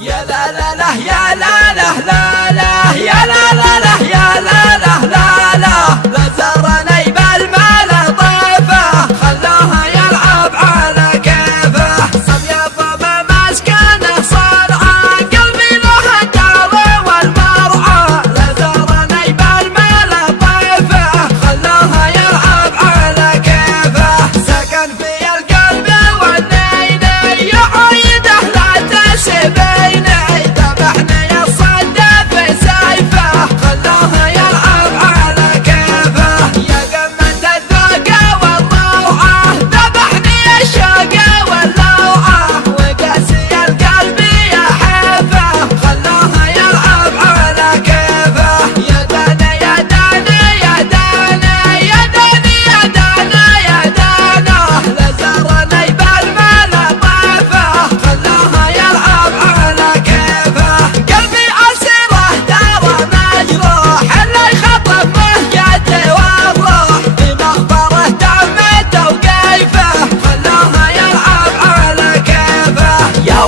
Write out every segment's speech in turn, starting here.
يا لا لا لا يا لا لا لا لا يا لا لا لا يا لا لا لا لا لا زارني بالمال طيفه خلاها يلعب على كيفه صبيافه بمسكنه صرعه قلبي له الدار والمرعى لا زارني بالمال طيفه خلاها يلعب على كيفه سكن في القلب والنيني يعيده لا تسبيني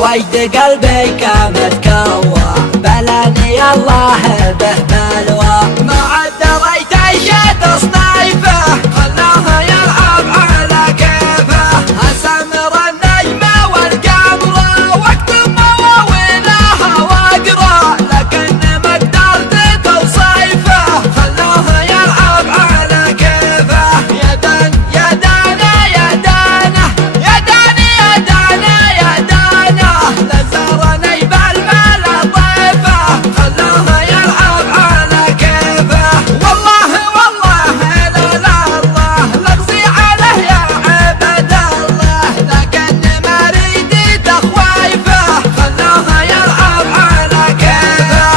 ويد قلبي كم تكوى بلاني الله به بلوى ما عد دريت ايش تصنيفه خلاها يلعب على كيفه اسمر النجم والقمر واكتب مواويلها واقرا لكن ما قدرت توصيفه خلاها يلعب على كيفه يا دان يا دانا يا دانا يا داني يا دانا يا دانا لزرني بالمال طيفه خلاها يلعب على كيفه والله والله لا لا الله لقصي عليه يا عبد الله لكن ما اريد تخويفه خلاها يلعب على كيفه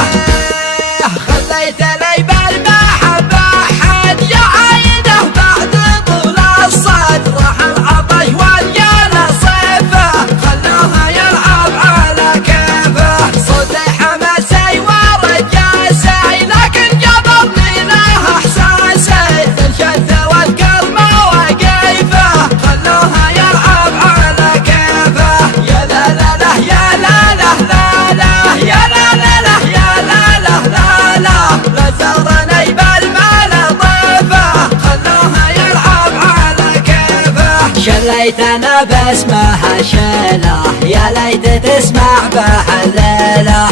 خليت لي بالمحبه حد يعايده بعد طول الصد راح العطش والجال صيفه خلاها يلعب على كيفه صوتي حماسي ورجاسي لكن جبرني له احساسي الشده والقلب وقيفه خلاها يلعب على كيفه يا لا لا لا يا لا لا لا لا يا لا لا لا يا لا لا لا لا لا زارني بالمال طيفه خلاها يلعب على كيفه شليت انا باسمها شيله يا ليت تسمع بها الليله